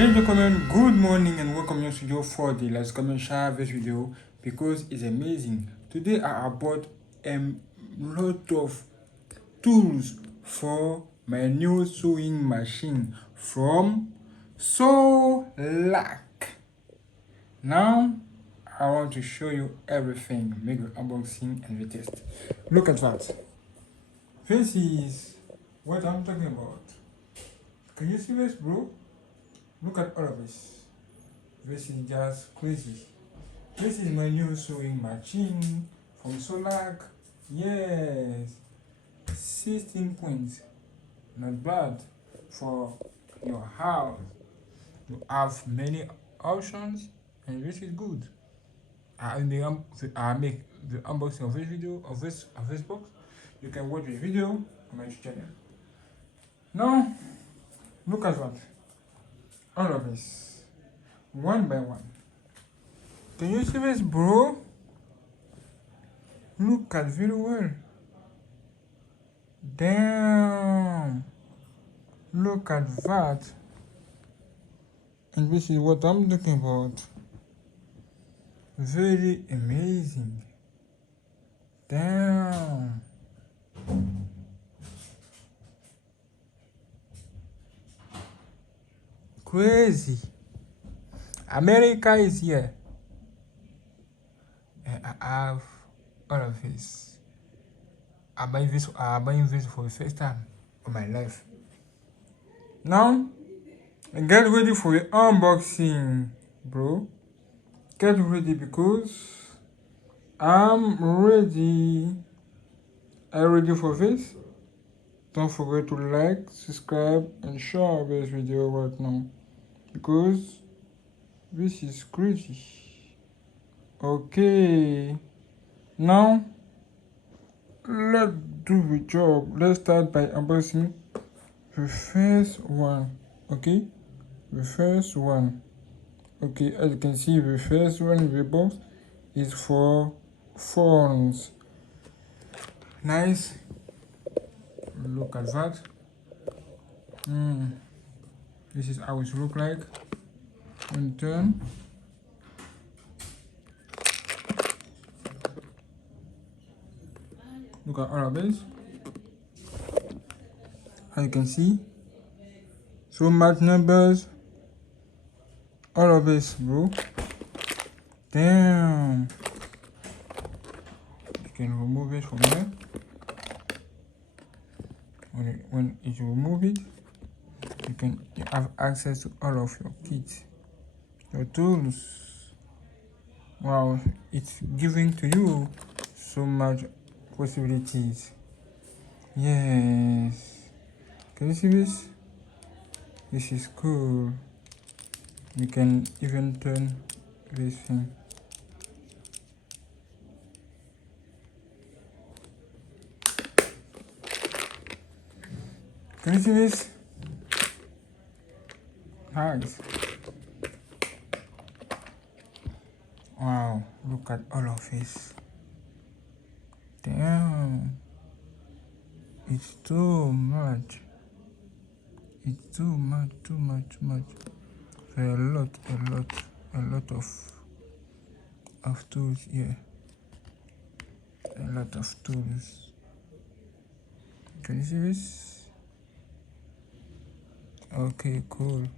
Ladies and gentlemen, good morning and welcome to Studio 4D. Let's come and share this video because it's amazing. Today I bought a lot of tools for my new sewing machine from sOlac. Now I want to show you everything, make the unboxing and the test. Look at that. This is what I'm talking about. Can you see this, bro? Look at all of this. This is just crazy. This is my new sewing machine from sOlac. Yes, 16 points. Not bad for your house. You have many options, and this is good. I make the unboxing of this video of this box. You can watch this video on my channel. Now, look at that. All of this, one by one. Can you see this, bro? Look at very well. Damn, look at that. And this is what I'm talking about. Very amazing. Damn. Crazy. America is here. And I have all of this. I'm buying this for the first time of my life. Now, get ready for the unboxing, bro. Get ready because I'm ready. Are you ready for this? Don't forget to like, subscribe, and share this video right now because this is crazy. Okay, now let's do the job. Let's start by unboxing the first one. Okay, the first one. Okay, as you can see, the first one in the box is for phones. Nice. Look at that. This is how it looks like when turn. Look at all of this. As you can see, so much numbers. All of this, bro. Damn. You can remove it from there. When you remove it, you have access to all of your kits, your tools. Wow, it's giving to you so much possibilities. Yes, can you see this? This is cool. You can even turn this thing. Can you see this? Nice. Wow, look at all of this. Damn. It's too much. It's too much. There are a lot of tools here. A lot of tools. Can you see this? Okay, cool.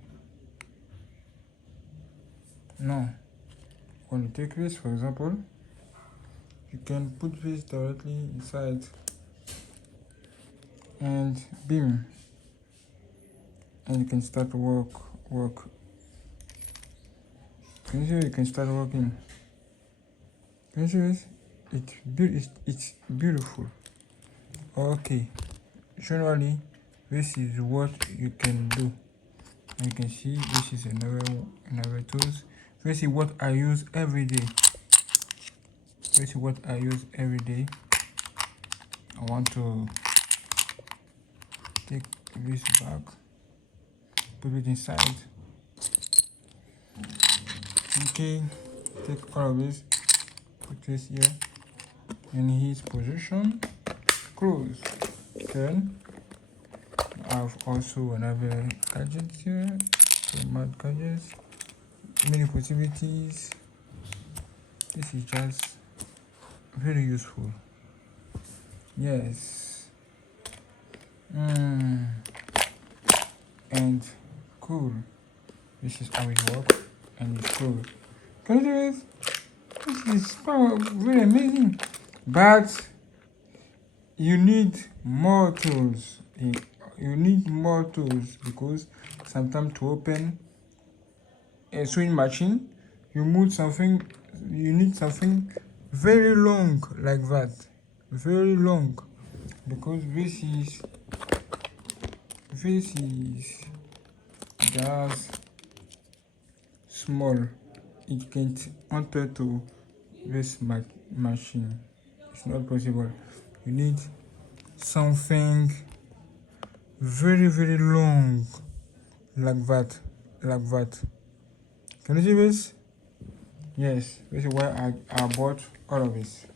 Now, when you take this, for example, you can put this directly inside and beam, and you can start work. Can you see? You can start working. Can you see this? It's beautiful. Okay, generally this is what you can do. And you can see this is another tools. This is what I use every day. I want to take this back, put it inside. Okay, take all of this, put this here in his position, close, turn. I have also another gadget here. So mad gadgets, many possibilities. This is just very useful. Yes. And cool. This is how it works, and it's cool. Can you do it? This is very amazing. But you need more tools. You need more tools because sometimes to open a sewing machine, you need something very long like that. Very long. Because this is just small. It can't enter to this machine. It's not possible. You need something very long like that. Can you see this? Yes, this is why I bought all of this.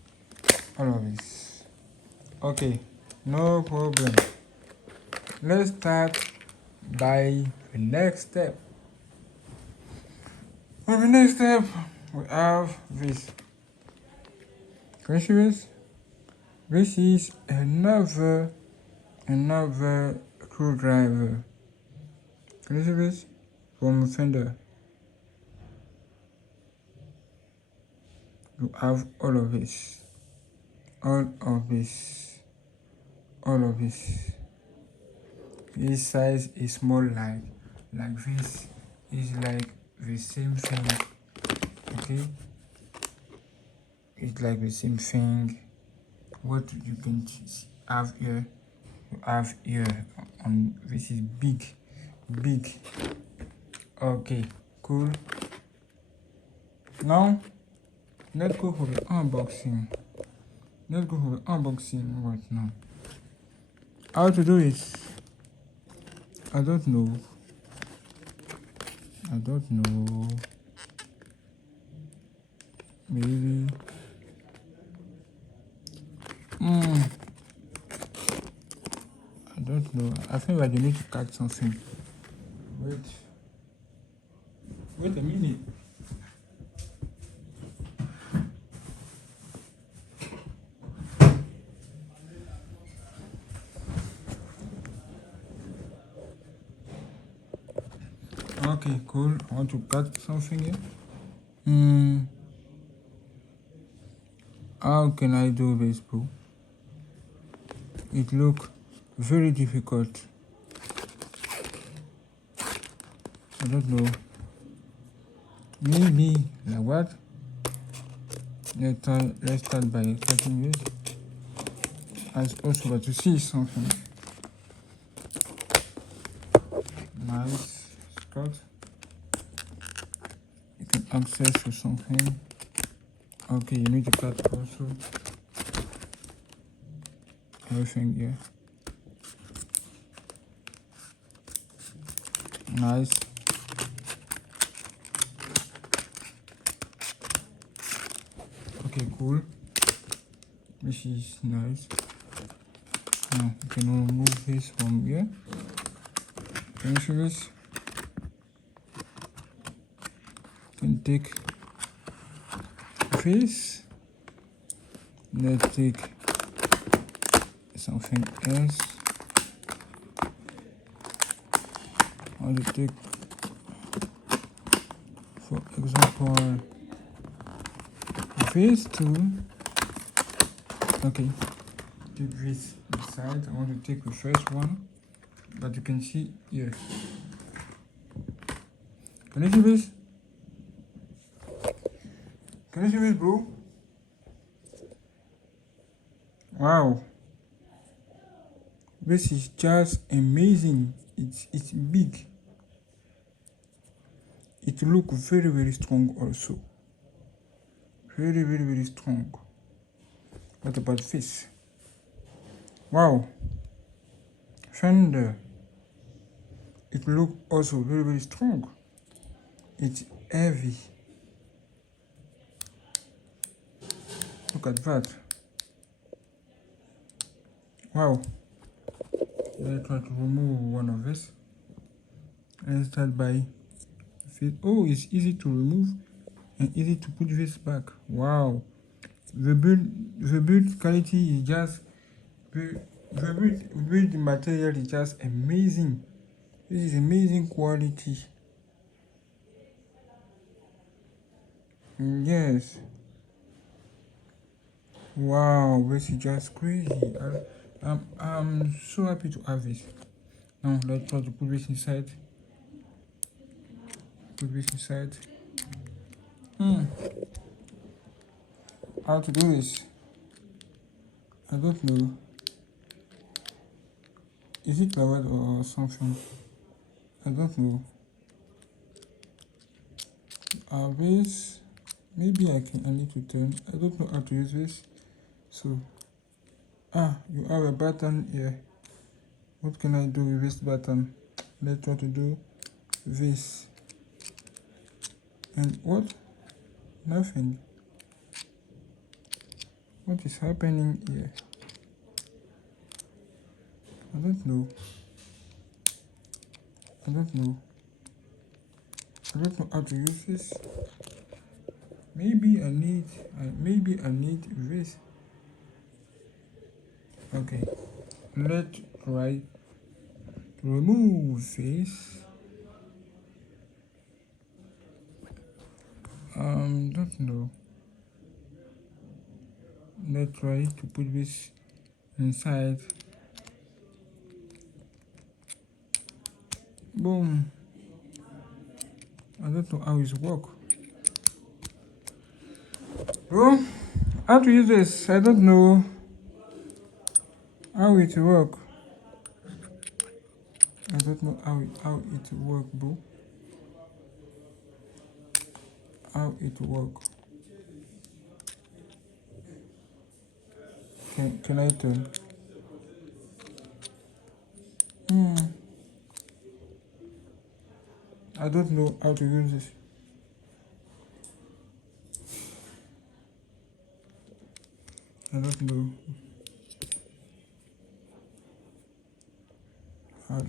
Okay, no problem. Let's start by the next step. On the next step, we have this. Can you see this? This is another screwdriver. Can you see this? From Fender. You have all of this. This size is small, like this is like the same thing. Okay, it's like the same thing. What you can have here, you have here. This is big. Okay, cool. Now let's go for the unboxing. Right now. How to do it? I don't know. Maybe. I don't know. I think that you need to catch something. Wait a minute. Okay, cool. I want to cut something here. How can I do this, bro? It look very difficult. I don't know. Maybe like what? Let's start by cutting this. As also to see something. Nice cut. You can access to something. Okay, you need to cut also everything here. Nice. Okay, cool. This is nice. Now you can remove this from here. Can you see this? You can take this. Let's take something else. I will take, for example, this tool. Okay, take this side. I want to take the first one, but you can see here. Can you see this? Can you see this, bro? Wow, this is just amazing. It's big. It looks very strong also. Very strong. What about this? Wow, Fender. It looks also very strong. It's heavy. Look at that. Wow. Let's try to remove one of this. Let's start by face. Oh, it's easy to remove and easy to put this back. Wow, the build quality is just the build material is just amazing. This is amazing quality. Yes. Wow, this is just crazy. I'm so happy to have this. Now let's try to put this inside. Put this inside. How to do this? I don't know. Is it covered or something? I don't know. This maybe I need to turn. I don't know how to use this. So you have a button here. What can I do with this button? Let's try to do this. And what? Nothing. What is happening here? I don't know. I don't know how to use this. Maybe I need this. Okay, let's try to remove this. Don't know. Let's try to put this inside. Boom. I don't know how it works. Bro, how to use this? I don't know how it works. I don't know how it works, bro. How it works. Can I turn? I don't know how to use this. I don't know. I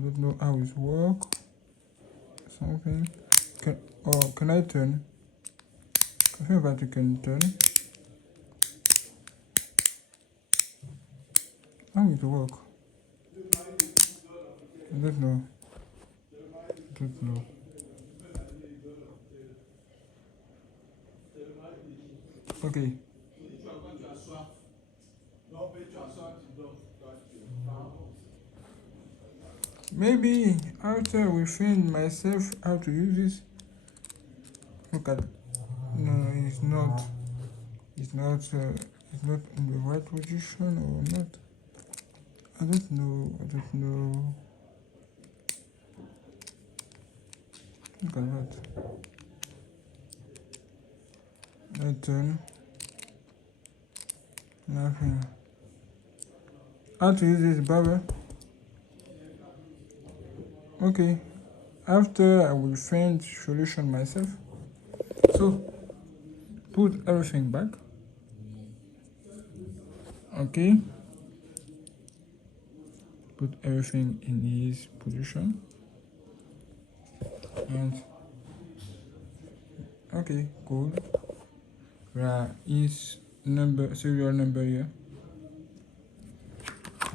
don't know how it works. Something. Can I turn? I think that you can turn. How it works? I don't know. Okay. Maybe after we find myself how to use this. Look at. No, it's not. It's not in the right position or not. I don't know. Look at that. I turn. Nothing. How to use this barber? Okay. After I will find solution myself. So put everything back. Okay. Put everything in his position. And okay, cool. There is serial number here.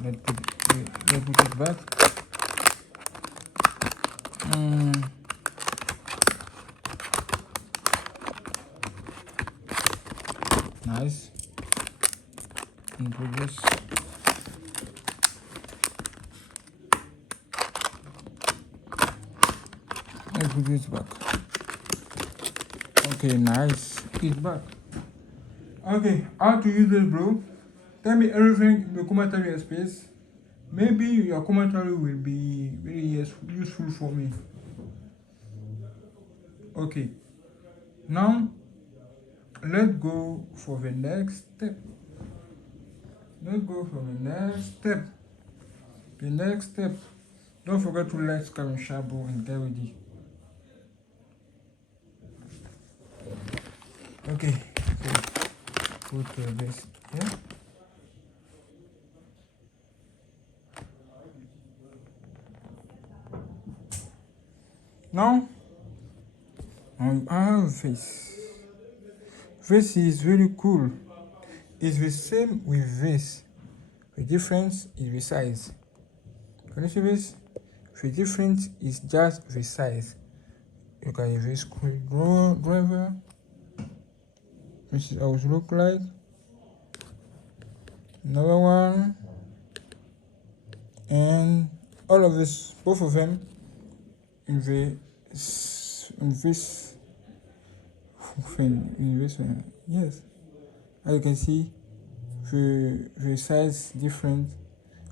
Let's put it back. Nice. And put this. And put this back. Okay, nice. It's back. Okay, how to use this, bro? Tell me everything in the commentary space. Maybe your commentary will be very useful for me. Okay, now let's go for the next step. The next step. Don't forget to like, subscribe, and share, bro, and get ready. Okay, so put this here. Now I have this. This is really cool. It's the same with this. The difference is the size. Can you see this? The difference is just the size. You can use this screwdriver. This is how it looks like. Another one. And all of this, both of them, in this thing, yes. As you can see, the size different.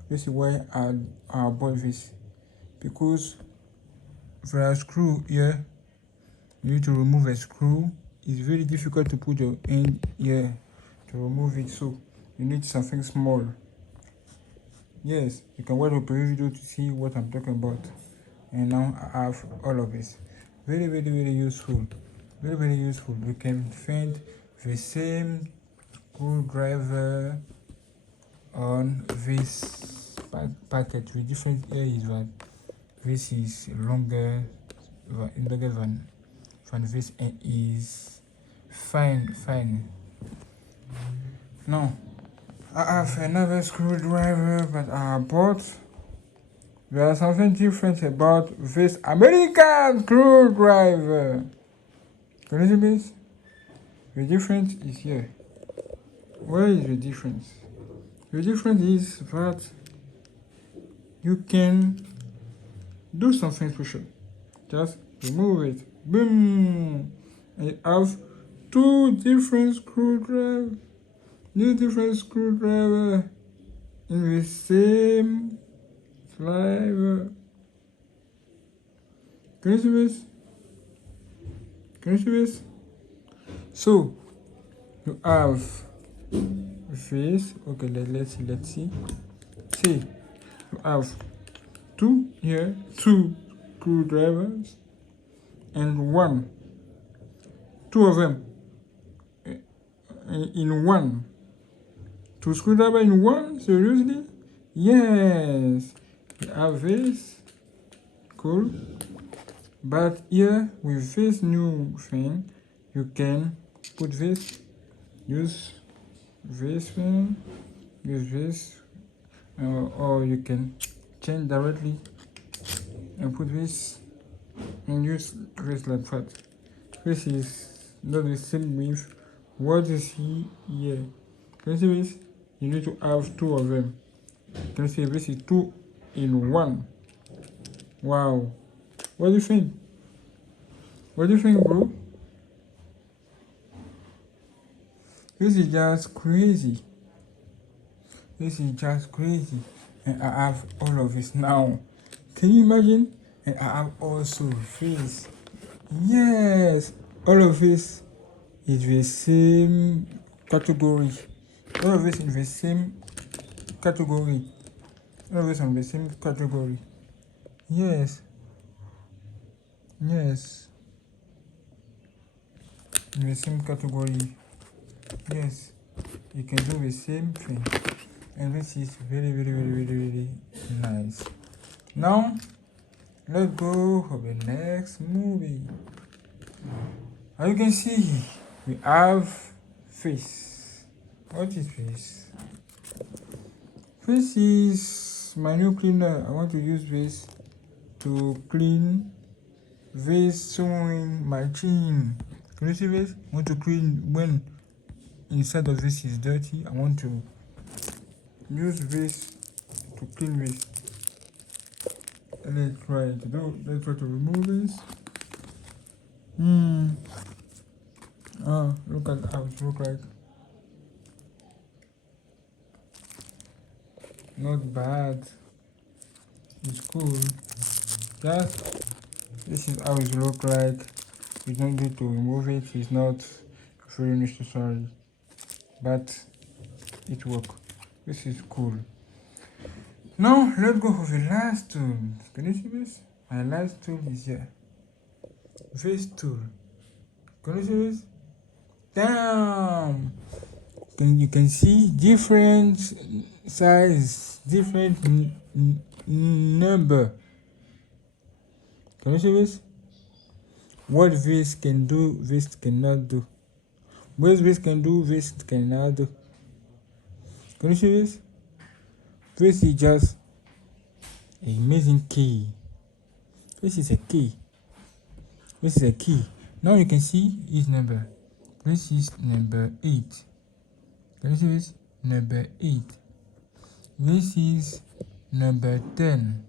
This is why I bought this, because for a screw here, you need to remove a screw. It's very difficult to put your hand here to remove it, so you need something small. Yes, you can watch the previous video to see what I'm talking about. And now I have all of this. Very useful. Very useful. You can find the same screwdriver on this packet. The difference here is that this is longer than this, and is fine. Now I have another screwdriver that I bought. There is something different about this American screwdriver. Can you see this? The difference is here. Where is the difference? The difference is that you can do something special. Just remove it. Boom! And you have two different screwdrivers. Different screwdriver in the same flavor. Can you see this? Can you see this? So you have this. Okay, let's see. See, you have two screwdrivers and two of them in one. Two screwdrivers in one? Seriously? Yes. We have this. Cool. But here, with this new thing, you can put this, use this thing, use this, or you can change directly and put this and use this like that. This is not the same with what you see here. Can you see this? You need to have two of them. Can you see this is two in one? Wow. What do you think? What do you think, bro? This is just crazy. This is just crazy. And I have all of this now. Can you imagine? And I have also this. Yes. All of this is the same category. All of this in the same category. All of this in the same category. Yes. Yes. In the same category. Yes. You can do the same thing. And this is very nice. Now, let's go for the next movie. As you can see, we have this. What is this? This is my new cleaner. I want to use this to clean this sewing machine. Can you see this? I want to clean when inside of this is dirty. I want to use this to clean this. Let's try to remove this. Look at how it looks like. Not bad. It's cool. Just this is how it looks like. You don't need to remove it. It's not very necessary, but it works. This is cool. Now let's go for the last tool. Can you see this? My last tool is here. This tool. Can you see this? Damn! You can see different size, different number. Can you see this? what this can do, this cannot do. What this can do, this cannot do. Can you see this? This is just an amazing key. This is a key. This is a key. Now you can see its number. This is number 8. Can you see this? Number 8. This is number 10.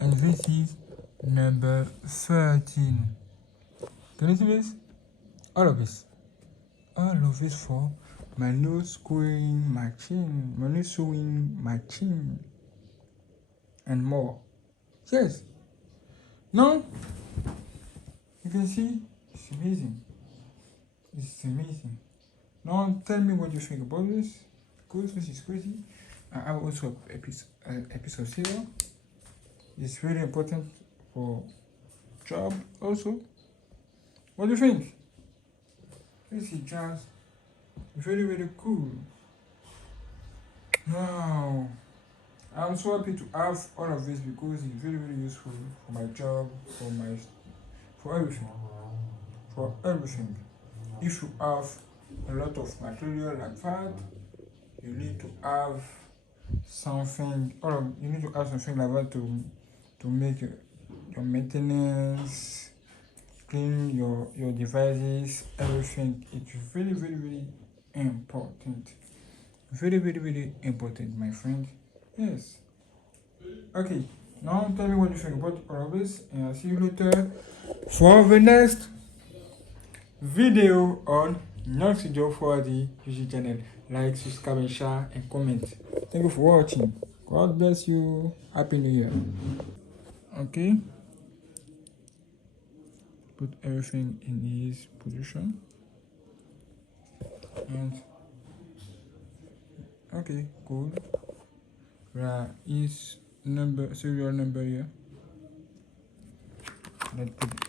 And this is number 13. Can you see this? All of this. All of this for manual sewing machine, and more. Yes. Now you can see it's amazing. It's amazing. Now tell me what you think about this, because this is crazy. I have also a piece of silver. It's very important for job also. What do you think? This is just very, very cool. Now I'm so happy to have all of this because it's very, very useful for my job, for everything. For everything. If you have a lot of material like that, you need to have something, you need to have something like that to make your maintenance, clean your devices, everything. It's very, very, very important. Very, very, very important, my friend. Yes. Okay. Now tell me what you think about all of this, and I'll see you later for the next video on GNANGSTUDIO for the YouTube channel. Like, subscribe, and share, and comment. Thank you for watching. God bless you. Happy New Year. Okay. Put everything in his position. And okay, cool. There is serial number here. Let's put